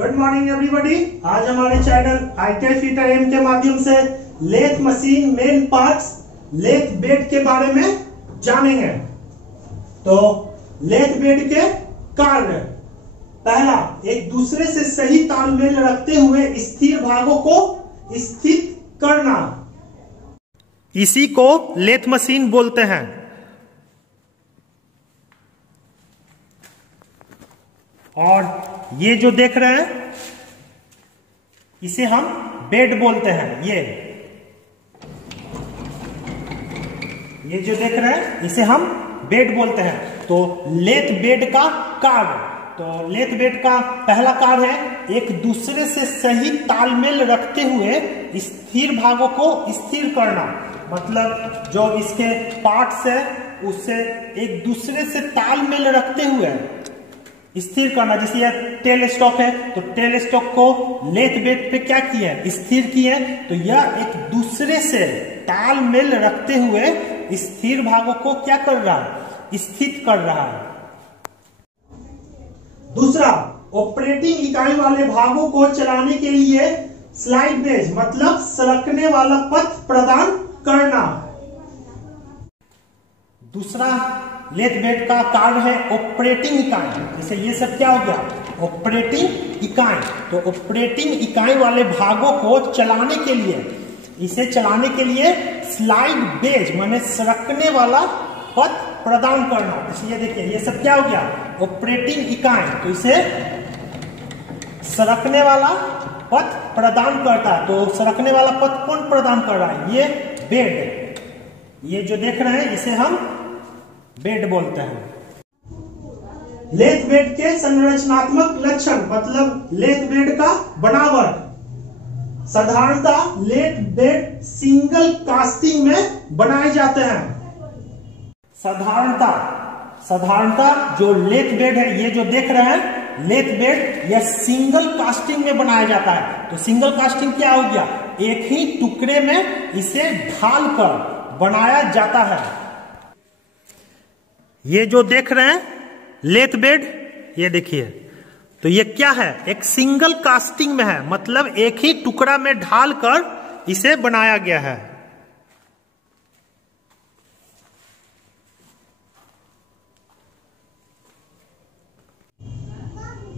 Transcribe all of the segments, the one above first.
Good morning everybody. आज हमारे channel ITI fitter M के माध्यम से lathe machine main parts lathe bed के बारे में जानेंगे। तो लेथ बेड के कार्य, पहला, एक दूसरे से सही तालमेल रखते हुए स्थिर भागों को स्थित करना, इसी को लेथ मशीन बोलते हैं। और ये जो देख रहे हैं इसे हम बेड बोलते हैं। ये जो देख रहे हैं इसे हम बेड बोलते हैं। तो लेथ बेड का कार्य, तो लेथ बेड का पहला कार्य है एक दूसरे से सही तालमेल रखते हुए स्थिर भागों को स्थिर करना। मतलब जो इसके पार्ट्स है उससे एक दूसरे से तालमेल रखते हुए स्थिर करना। जैसे यह टेल स्टॉक है तो टेल स्टॉक को लेथ बेड पे क्या किया है, स्थिर किया है। तो यह एक दूसरे से तालमेल रखते हुए स्थिर भागों को क्या कर रहा है, स्थित कर रहा है। दूसरा, ऑपरेटिंग इकाई वाले भागों को चलाने के लिए स्लाइड बेज मतलब सरकने वाला पथ प्रदान करना। दूसरा लेथ बेड का कार्य है ऑपरेटिंग इकाई। जैसे ये सब क्या हो गया, ऑपरेटिंग इकाई। तो ऑपरेटिंग इकाई वाले भागों को चलाने के लिए, इसे चलाने के लिए स्लाइड बेज माने सरकने वाला पथ प्रदान करना। जैसे ये देखिए ये सब क्या हो गया, ऑपरेटिंग इकाई। तो इसे सरकने वाला पथ प्रदान करता है। तो सरकने वाला पथ कौन प्रदान कर रहा है, ये बेड। ये जो देख रहे हैं इसे हम बेड बोलते हैं। लेथ बेड के संरचनात्मक लक्षण मतलब लेथ बेड का बनावट। साधारणतः लेथ बेड सिंगल कास्टिंग में बनाए जाते हैं। साधारणतः जो लेथ बेड है, ये जो देख रहे हैं लेथ बेड, यह सिंगल कास्टिंग में बनाया जाता है। तो सिंगल कास्टिंग क्या हो गया, एक ही टुकड़े में इसे ढाल कर बनाया जाता है। ये जो देख रहे हैं लेथ बेड, ये देखिए, तो ये क्या है, एक सिंगल कास्टिंग में है। मतलब एक ही टुकड़ा में ढाल कर इसे बनाया गया है।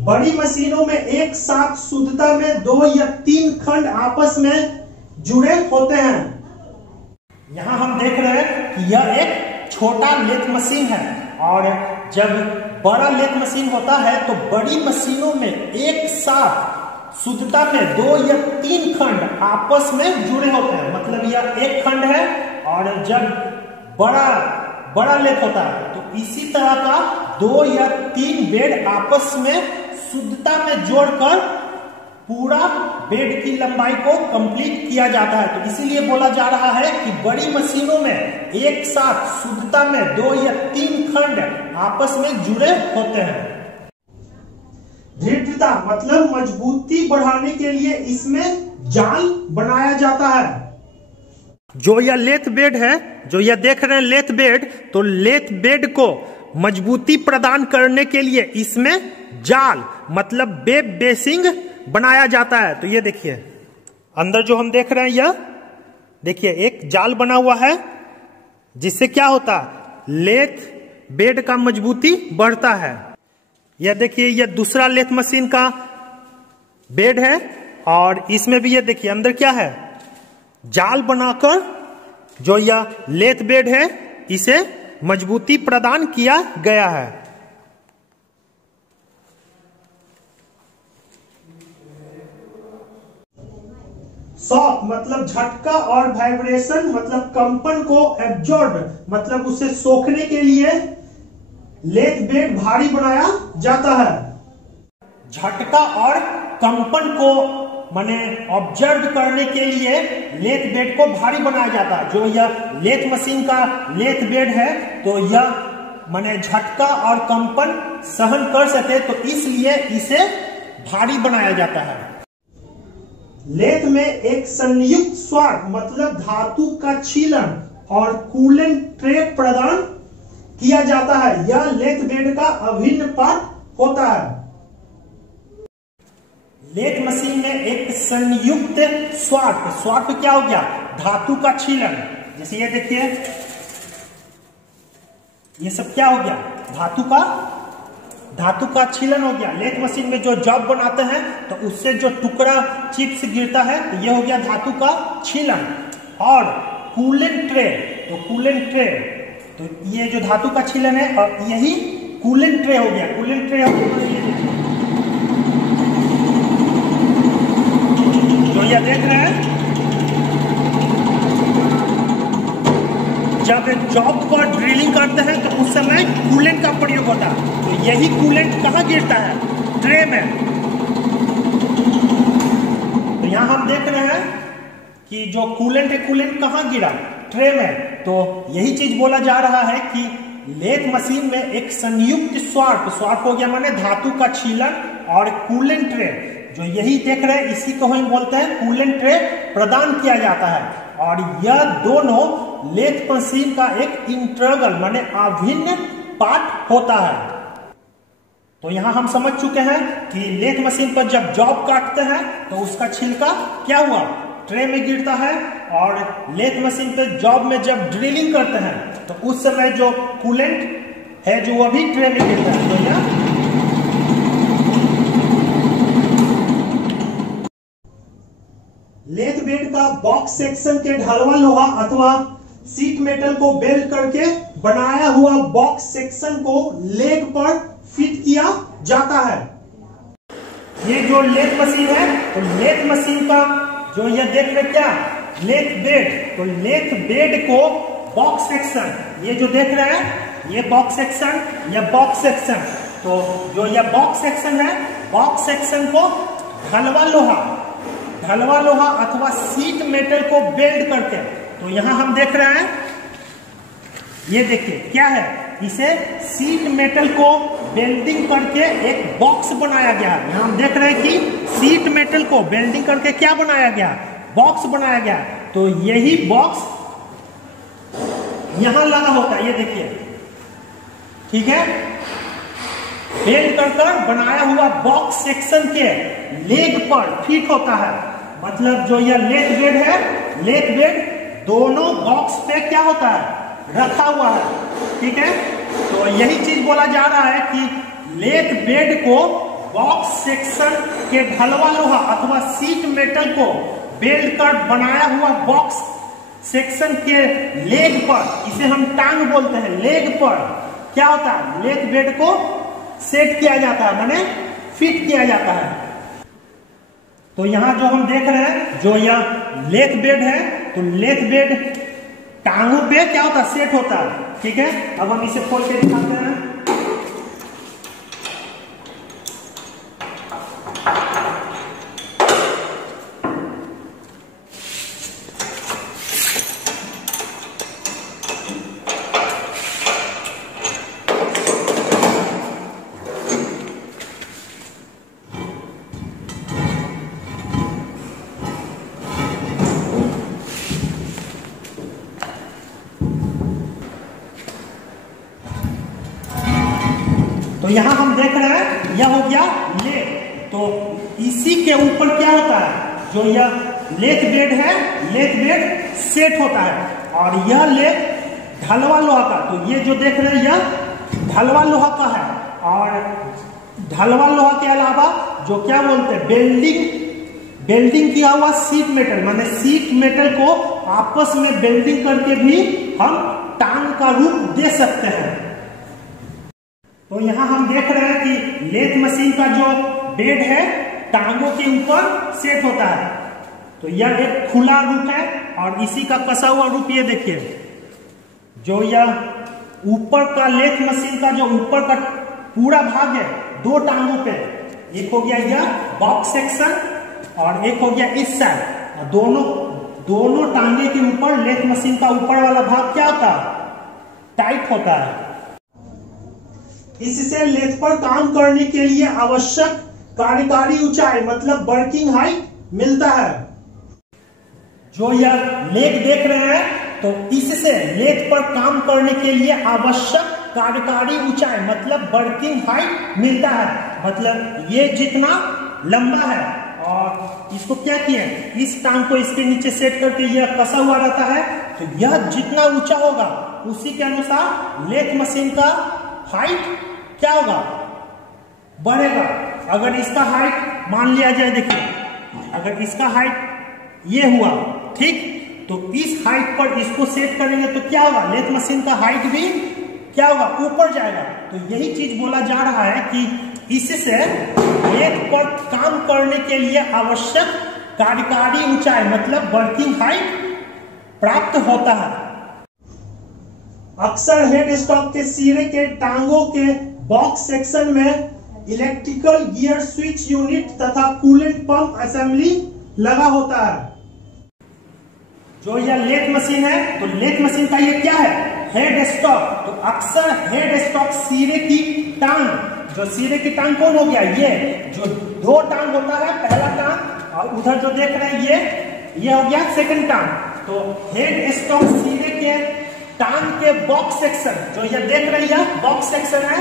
बड़ी मशीनों में एक साथ शुद्धता में 2 या 3 खंड आपस में जुड़े होते हैं। यहां हम देख रहे हैं कि यह एक छोटा लेथ मशीन है। और जब बड़ा लेथ मशीन होता है तो बड़ी मशीनों में एक साथ शुद्धता में 2 या 3 खंड आपस में जुड़े होते हैं। मतलब यह एक खंड है। और जब बड़ा लेथ होता है तो इसी तरह का 2 या 3 बेड आपस में शुद्धता में जोड़कर पूरा बेड की लंबाई को कंप्लीट किया जाता है। तो इसीलिए बोला जा रहा है कि बड़ी मशीनों में एक साथ शुद्धता में 2 या 3 खंड आपस में जुड़े होते हैं। दृढ़ता मतलब मजबूती बढ़ाने के लिए इसमें जाल बनाया जाता है। जो यह लेथ बेड है, जो यह देख रहे हैं लेथ बेड, तो लेथ बेड को मजबूती प्रदान करने के लिए इसमें जाल मतलब वेब बेसिंग बनाया जाता है। तो ये देखिए अंदर जो हम देख रहे हैं, यह देखिए एक जाल बना हुआ है जिससे क्या होता है, लेथ बेड का मजबूती बढ़ता है। यह देखिए यह दूसरा लेथ मशीन का बेड है। और इसमें भी ये देखिए अंदर क्या है, जाल बनाकर जो यह लेथ बेड है इसे मजबूती प्रदान किया गया है। शॉक मतलब झटका और वाइब्रेशन मतलब कंपन को एब्जॉर्ब मतलब उसे सोखने के लिए लेथ बेड भारी बनाया जाता है। झटका और कंपन को माने ऑब्जर्व करने के लिए लेथ बेड को भारी बनाया जाता है। जो यह लेथ मशीन का लेथ बेड है तो यह माने झटका और कंपन सहन कर सके, तो इसलिए इसे भारी बनाया जाता है। लेथ में एक संयुक्त स्वाट मतलब धातु का छीलन और कूलेंट ट्रे प्रदान किया जाता है। यह लेथ बेड का अभिन्न पार्ट होता है। लेथ मशीन में एक संयुक्त स्वार्प क्या हो गया, धातु का छीलन। जैसे ये देखिए, ये सब क्या हो गया, धातु का छीलन हो गया। लेथ मशीन में जो जॉब बनाते हैं तो उससे जो टुकड़ा चिप्स गिरता है तो ये हो गया धातु का छीलन। और कूलेंट ट्रे, तो ये जो धातु का छीलन है और यही कूलेंट ट्रे हो गया। कूलेंट ट्रे हो गया, जो ये देख रहे हैं, जब जॉब पर ड्रिलिंग करते हैं तो उस समय कूलेंट का प्रयोग होता है। तो यही कूलेंट कहाँ गिरता है, ट्रे में। तो यहाँ हम देख रहे हैं कि जो कूलेंट है, कूलेंट कहाँ गिरा, ट्रे में। तो यही चीज बोला जा रहा है कि लेथ मशीन में एक संयुक्त स्वार्प हो गया माने धातु का छीलन, और कूलेंट ट्रे, जो यही देख रहे हैं, इसी को हम बोलते हैं कूलेंट ट्रे, प्रदान किया जाता है। और यह दोनों लेथ मशीन का एक इंटीग्रल माने अभिन्न पार्ट होता है। तो यहां हम समझ चुके हैं कि लेथ मशीन पर जब जॉब काटते हैं तो उसका छिलका क्या हुआ, ट्रे में गिरता है। और लेथ मशीन पे जॉब में जब ड्रिलिंग करते हैं तो उस समय जो कूलेंट है जो वो भी ट्रे में गिरता है। तो यह लेथ बेड का बॉक्स सेक्शन के ढलवा लोहा अथवा सीट मेटल को वेल्ड करके बनाया हुआ बॉक्स सेक्शन को लेग पर फिट किया जाता है। ये जो लेथ मशीन है, तो लेथ मशीन का जो ये देख रहे क्या, लेथ बेड, तो लेथ बेड को बॉक्स सेक्शन, ये जो देख रहे हैं, ये बॉक्स सेक्शन, ये बॉक्स सेक्शन, तो जो ये बॉक्स सेक्शन है, बॉक्स सेक्शन को ढलवा लोहा अथवा सीट मेटल को वेल्ड करके, तो यहां हम देख रहे हैं, ये देखिए क्या है, इसे सीट मेटल को वेल्डिंग करके एक बॉक्स बनाया गया। यहां हम देख रहे हैं कि सीट मेटल को वेल्डिंग करके क्या बनाया गया, बॉक्स बनाया गया। तो यही बॉक्स यहां लगा होता है, ये देखिए, ठीक है। वेल्ड कर बनाया हुआ बॉक्स सेक्शन के लेग पर फिट होता है। मतलब जो यह लेथ बेड है, लेथ बेड दोनों बॉक्स पे क्या होता है, रखा हुआ है, ठीक है। तो यही चीज बोला जा रहा है कि लेथ बेड को बॉक्स सेक्शन के ढलवा लोहा अथवा सीट मेटल को वेल्ड कर बनाया हुआ बॉक्स सेक्शन के लेग पर, इसे हम टांग बोलते हैं, लेग पर क्या होता है, लेथ बेड को सेट किया जाता है, माने फिट किया जाता है। तो यहां जो हम देख रहे हैं, जो यह लेथ बेड है, तो लेथ बेड टांगों पे क्या होता है, सेट होता है, ठीक है। अब हम इसे खोल के दिखाते हैं। तो यहां हम देख रहे हैं, यह हो गया लेथ। तो इसी के ऊपर क्या होता है, जो यह लेथ बेड है, लेथ बेड सेट होता है। और यह लेथ ढलवा लोहा का, तो ये जो देख रहे हैं यह ढलवा लोहा का है। और ढलवा लोहा के अलावा जो क्या बोलते हैं, बेल्डिंग किया हुआ सीट मेटल, माने सीट मेटल को आपस में बेल्डिंग करके भी हम टांग का रूप दे सकते हैं। तो यहां हम देख रहे हैं कि लेथ मशीन का जो बेड है टांगों के ऊपर सेट होता है। तो यह एक खुला रूप है और इसी का कसा हुआ रूप ये देखिए, जो यह ऊपर का लेथ मशीन का जो ऊपर का पूरा भाग है, दो टांगों पे, एक हो गया यह बॉक्स सेक्शन और एक हो गया इस साइड। और दोनों टांगे के ऊपर लेथ मशीन का ऊपर वाला भाग क्या होता है, टाइट होता है। इससे लेथ पर काम करने के लिए आवश्यक कार्यकारी ऊंचाई मतलब वर्किंग हाइट मिलता है। जो यह लेग देख रहे हैं, तो इससे लेथ पर काम करने के लिए आवश्यक कार्यकारी ऊंचाई मतलब वर्किंग हाइट मिलता है। मतलब ये जितना लंबा है और इसको क्या किया, इस टांग को इसके नीचे सेट करके यह कसा हुआ रहता है, तो यह जितना ऊंचा होगा उसी के अनुसार लेथ मशीन का हाइट क्या होगा, बढ़ेगा। अगर इसका हाइट मान लिया जाए, देखिए अगर इसका हाइट ये हुआ, ठीक, तो इस हाइट पर इसको सेट करेंगे तो क्या होगा, लेथ मशीन का हाइट भी क्या होगा, ऊपर जाएगा। तो यही चीज बोला जा रहा है कि इससे लेथ पर काम करने के लिए आवश्यक कार्यकारी ऊंचाई मतलब वर्किंग हाइट प्राप्त होता है। अक्सर हेड स्टॉक के सिरे के टांगों के बॉक्स सेक्शन में इलेक्ट्रिकल गियर स्विच यूनिट तथा कूलेंट पंप असेंबली लगा होता है। जो यह लेथ मशीन है, तो लेथ मशीन का ये क्या है, हेड स्टॉक। तो अक्सर हेड स्टॉक सिरे की टांग, जो सिरे की टांग कौन हो गया, ये जो दो टांग होता है, पहला टांग और उधर जो देख रहे हैं ये हो गया सेकंड टांग। तो हेड स्टॉक सिरे के टांग के बॉक्स सेक्शन, जो ये देख रही है बॉक्स सेक्शन है,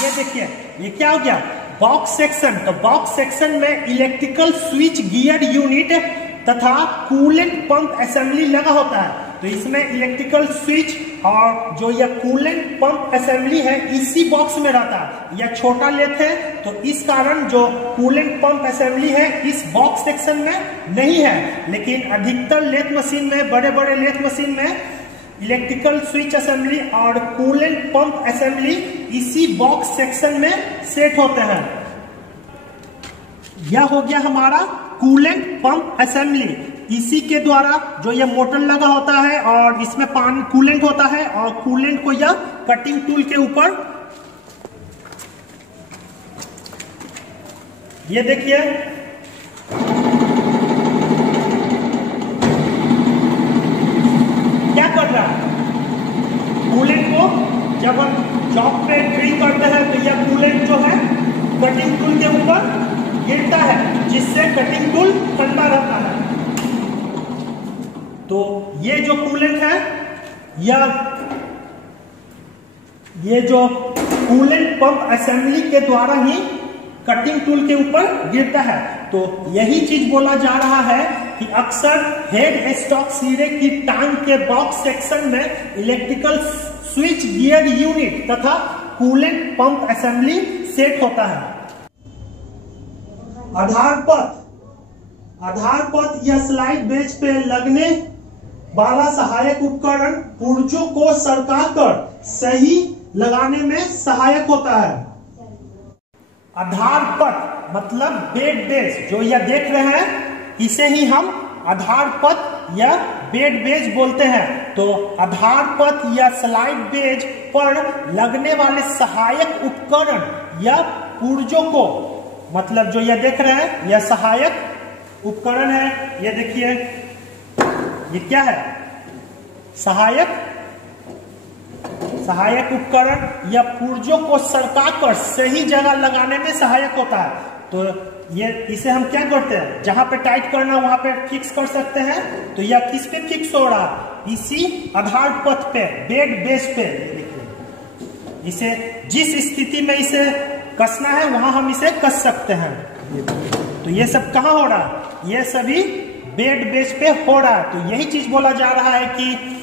ये देखिए ये क्या हो गया, बॉक्स सेक्शन। तो बॉक्स सेक्शन में इलेक्ट्रिकल स्विच गियर यूनिट तथा कूलेंट पंप असेंबली लगा होता है। तो इसमें इलेक्ट्रिकल स्विच और जो यह कूलेंट पंप असेंबली है इसी बॉक्स में रहता है। यह छोटा लेथ है तो इस कारण जो कूलेंट पंप असेंबली है इस बॉक्स सेक्शन में नहीं है, लेकिन अधिकतर लेथ मशीन में, बड़े बड़े लेथ मशीन में इलेक्ट्रिकल स्विच असेंबली और कूलेंट पंप असेंबली इसी बॉक्स सेक्शन में सेट होते हैं। यह हो गया हमारा कूलेंट पंप असेंबली। इसी के द्वारा जो यह मोटर लगा होता है और इसमें पानी कूलेंट होता है और कूलेंट को यह कटिंग टूल के ऊपर, ये देखिए क्या कर रहा है, कूलेंट को जब हम जॉब पे ड्रिल करते हैं तो यह कूलेंट जो है कटिंग टूल के ऊपर गिरता है, जिससे कटिंग टूल ठंडा रहता है। तो ये जो कूलेंट है ये जो कूलेंट पंप असेंबली के द्वारा ही कटिंग टूल के ऊपर गिरता है। तो यही चीज बोला जा रहा है कि अक्सर हेड स्टॉक सिरे की टांग के बॉक्स सेक्शन में इलेक्ट्रिकल स्विच गियर यूनिट तथा कूलेंट पंप असेंबली सेट होता है। आधार पथ या स्लाइड बेंच पे लगने वाला सहायक उपकरण पुर्जों को सरकाकर सही लगाने में सहायक होता है। आधार पथ मतलब बेड बेस, जो यह देख रहे हैं इसे ही हम आधार पथ या बेड बेज बोलते हैं। तो आधार पथ या स्लाइड बेज पर लगने वाले सहायक उपकरण या पुर्जों को, मतलब जो यह देख रहे हैं यह सहायक उपकरण है। यह देखिए ये क्या है, सहायक उपकरण या पुर्जों को सरकाकर सही जगह लगाने में सहायक होता है। तो ये इसे हम क्या करते हैं, जहां पे टाइट करना वहां पे फिक्स कर सकते हैं। तो यह किस पे फिक्स हो रहा है, इसी आधार पथ पे, बेड बेस पे। देखिए इसे जिस स्थिति में इसे कसना है वहां हम इसे कस सकते हैं। तो ये सब कहाँ हो रहा है, ये सभी बेड बेस पे हो रहा है। तो यही चीज बोला जा रहा है कि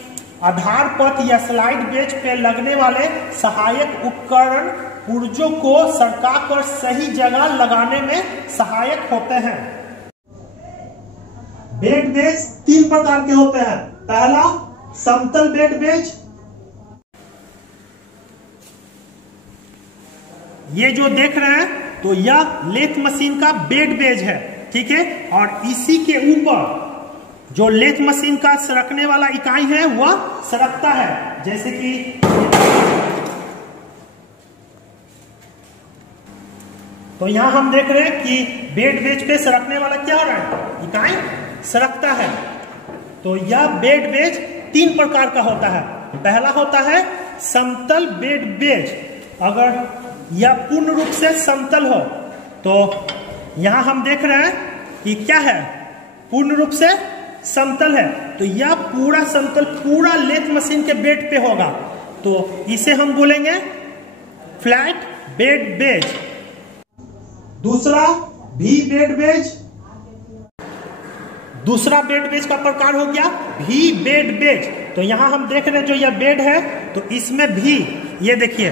आधार पथ या स्लाइड बेंच पे लगने वाले सहायक उपकरण पुर्जों को सरकाकर सही जगह लगाने में सहायक होते हैं। बेड बेंच 3 प्रकार के होते हैं। पहला समतल बेड बेंच, ये जो देख रहे हैं तो यह लेथ मशीन का बेड बेंच है, ठीक है। और इसी के ऊपर जो लेथ मशीन का सरकने वाला इकाई है वह सरकता है, जैसे कि तो यहां हम देख रहे हैं कि बेड बेंच पे सरकने वाला क्या हो रहा है, इकाई सरकता है। तो यह बेड बेंच 3 प्रकार का होता है। पहला होता है समतल बेड बेंच। अगर यह पूर्ण रूप से समतल हो, तो यहां हम देख रहे हैं कि क्या है, पूर्ण रूप से समतल है। तो यह पूरा समतल पूरा लेथ मशीन के बेड पे होगा। तो इसे हम बोलेंगे फ्लैट बेड बेज। दूसरा भी बेड बेज। दूसरा बेड बेज का प्रकार हो गया भी बेड बेज। तो यहां हम देख रहे हैं जो यह बेड है तो इसमें भी ये देखिए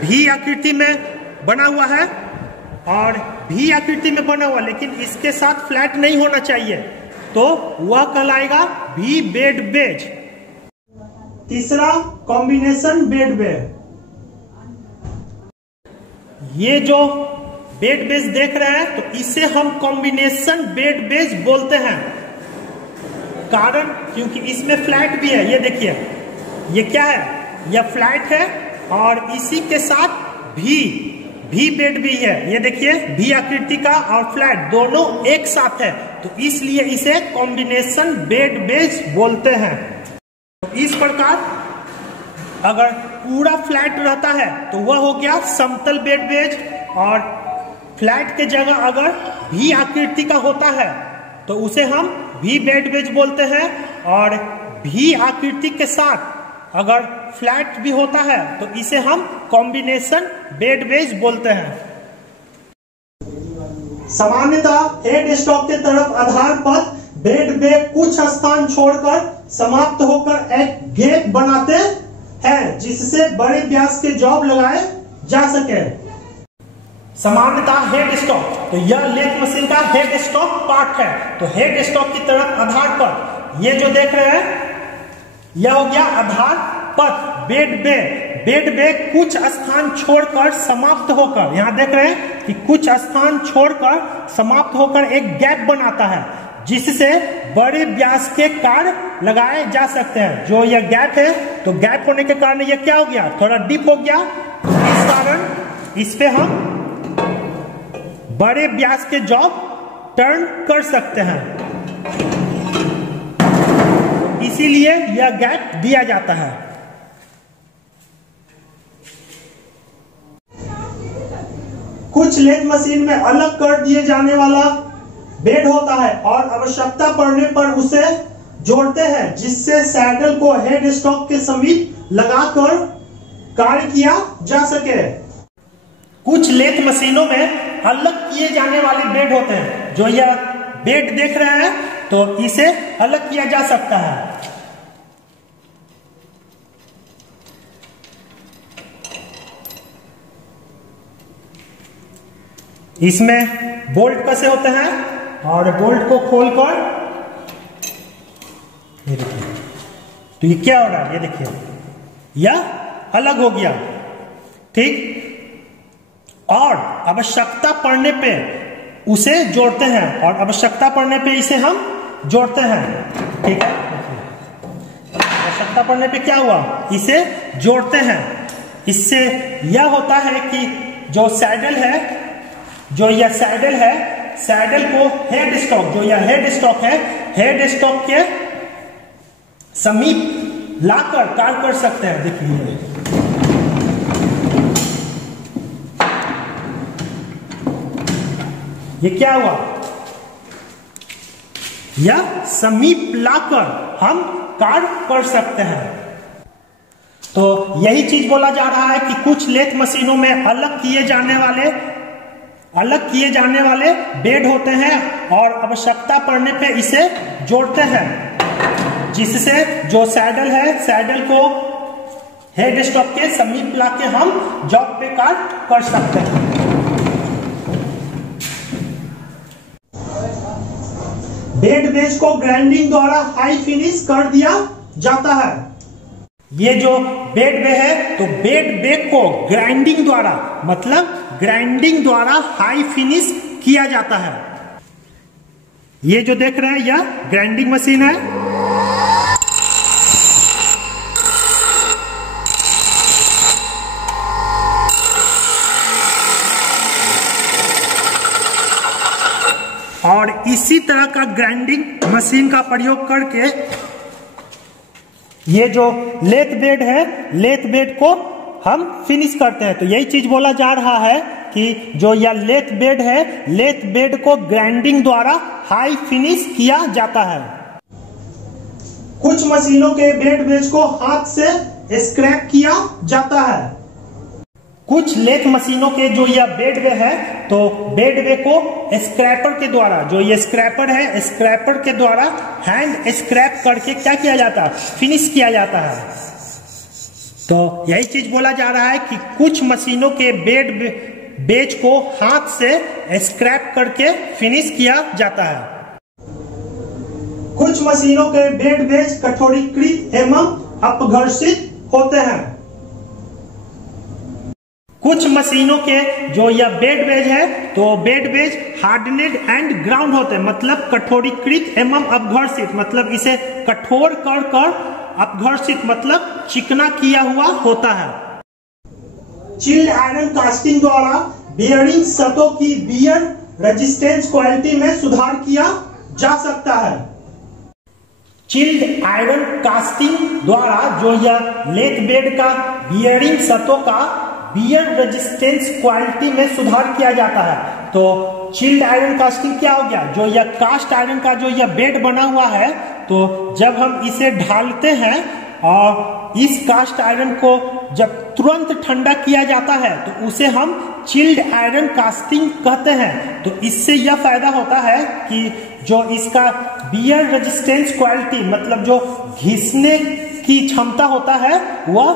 भी आकृति में बना हुआ है और भी आकृति में बना हुआ, लेकिन इसके साथ फ्लैट नहीं होना चाहिए, तो वह कहलाएगा भी बेड बेज। तीसरा कॉम्बिनेशन बेड बेज। ये जो बेड बेज देख रहे हैं तो इसे हम कॉम्बिनेशन बेड बेज बोलते हैं, कारण क्योंकि इसमें फ्लैट भी है। ये देखिए ये क्या है, यह फ्लैट है और इसी के साथ भी बेड भी है। ये देखिए भी आकृति का और फ्लैट दोनों एक साथ है, तो इसलिए इसे कॉम्बिनेशन बेड बेज बोलते हैं। तो इस प्रकार अगर पूरा फ्लैट रहता है तो वह हो गया समतल बेड बेज, और फ्लैट के जगह अगर भी आकृति का होता है तो उसे हम भी बेड बेज बोलते हैं, और भी आकृति के साथ अगर फ्लैट भी होता है तो इसे हम कॉम्बिनेशन बेड बेज बोलते हैं। सामान्यतः हेड स्टॉक के तरफ आधार पर बेड बेग कुछ स्थान छोड़कर समाप्त होकर एक गैप बनाते हैं जिससे बड़े व्यास के जॉब लगाए जा सके। सामान्यतः हेड स्टॉक, तो यह लेथ मशीन का हेड स्टॉक पार्ट है। तो हेड स्टॉक की तरफ आधार पर ये जो देख रहे हैं यह हो गया आधार पर बेड बे। बेड बे कुछ स्थान छोड़कर समाप्त होकर, यहां देख रहे हैं कि कुछ स्थान छोड़कर समाप्त होकर एक गैप बनाता है जिससे बड़े व्यास के कार लगाए जा सकते हैं। जो यह गैप है तो गैप होने के कारण यह क्या हो गया, थोड़ा डीप हो गया, इस कारण इस पे हम बड़े व्यास के जॉब टर्न कर सकते हैं, इसीलिए यह गैप दिया जाता है। कुछ लेथ मशीन में अलग कर दिए जाने वाला बेड होता है और आवश्यकता पड़ने पर उसे जोड़ते हैं जिससे सैडल को हेड स्टॉक के समीप लगाकर कार्य किया जा सके। कुछ लेथ मशीनों में अलग किए जाने वाले बेड होते हैं। जो यह बेड देख रहे हैं तो इसे अलग किया जा सकता है। इसमें बोल्ट कसे होते हैं और बोल्ट को खोलकर ये देखिए, तो ये क्या हो रहा है, ये देखिए यह अलग हो गया, ठीक। और आवश्यकता पड़ने पे उसे जोड़ते हैं और आवश्यकता पड़ने पे इसे हम जोड़ते हैं, ठीक है। आवश्यकता पड़ने पे क्या हुआ, इसे जोड़ते हैं। इससे यह होता है कि जो सैडल है, जो यह सैडल है, सैडल को हेड स्टॉक, जो यह हेड स्टॉक है, हेड स्टॉक के समीप लाकर कार्य कर सकते हैं। देखिए ये क्या हुआ, यह समीप लाकर हम कार्य कर सकते हैं। तो यही चीज बोला जा रहा है कि कुछ लेथ मशीनों में अलग किए जाने वाले बेड होते हैं और आवश्यकता पड़ने पे इसे जोड़ते हैं जिससे जो सैडल है, सैडल को हेड स्टॉक के समीप लाके हम जॉब पे कार्य कर सकते हैं। बेड बेज को ग्राइंडिंग द्वारा हाई फिनिश कर दिया जाता है। ये जो बेड बे है तो बेड बे को ग्राइंडिंग द्वारा, मतलब ग्राइंडिंग द्वारा हाई फिनिश किया जाता है। ये जो देख रहे हैं यह ग्राइंडिंग मशीन है। और इसी तरह का ग्राइंडिंग मशीन का प्रयोग करके ये जो लेथ बेड है, लेथ बेड को हम फिनिश करते हैं। तो यही चीज बोला जा रहा है कि जो यह लेथ बेड है, लेथ बेड को ग्राइंडिंग द्वारा हाई फिनिश किया जाता है। कुछ मशीनों के बेड बेज को हाथ से स्क्रैप किया जाता है। कुछ लेथ मशीनों के जो यह बेड वे है, तो बेड वे को स्क्रैपर के द्वारा, जो ये स्क्रैपर है, स्क्रैपर के द्वारा हैंड स्क्रैप करके क्या किया जाता है, फिनिश किया जाता है। तो यही चीज बोला जा रहा है कि कुछ मशीनों के बेज को हाथ से स्क्रैप करके फिनिश किया जाता है। कुछ मशीनों के बेड बेज कठोरीकृत एवं अपघर्षित होते हैं। कुछ मशीनों के जो यह बेड बेज है, तो बेड बेज हार्डनेड एंड ग्राउंड होते हैं, मतलब कठोरीकृत एवं अपघर्षित, मतलब इसे कठोर कर अपघर्षित मतलब चिकना किया हुआ होता है। चिल्ड आयरन कास्टिंग द्वारा बियरिंग सतहों की बियर रेजिस्टेंस क्वालिटी में सुधार किया जा सकता है। चिल्ड आयरन कास्टिंग द्वारा जो यह लेथ बेड का बियरिंग सतहों का बियर रेजिस्टेंस क्वालिटी में सुधार किया जाता है। तो चिल्ड आयरन कास्टिंग क्या हो गया, जो यह कास्ट आयरन का जो यह बेड बना हुआ है, तो जब हम इसे ढालते हैं और इस कास्ट आयरन को जब तुरंत ठंडा किया जाता है, तो उसे हम चिल्ड आयरन कास्टिंग कहते हैं। तो इससे यह फायदा होता है कि जो इसका बियर रेजिस्टेंस क्वालिटी, मतलब जो घिसने की क्षमता होता है, वह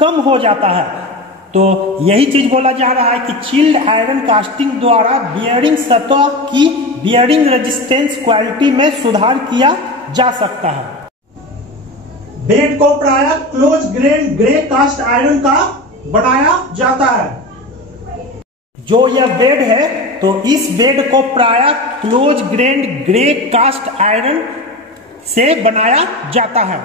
कम हो जाता है। तो यही चीज बोला जा रहा है कि चिल्ड आयरन कास्टिंग द्वारा बियरिंग सतह की बियरिंग रेजिस्टेंस क्वालिटी में सुधार किया जा सकता है। बेड को प्रायः close grain grey cast iron का बनाया जाता है। जो यह बेड है, तो इस बेड को प्रायः close grain grey cast iron से बनाया जाता है।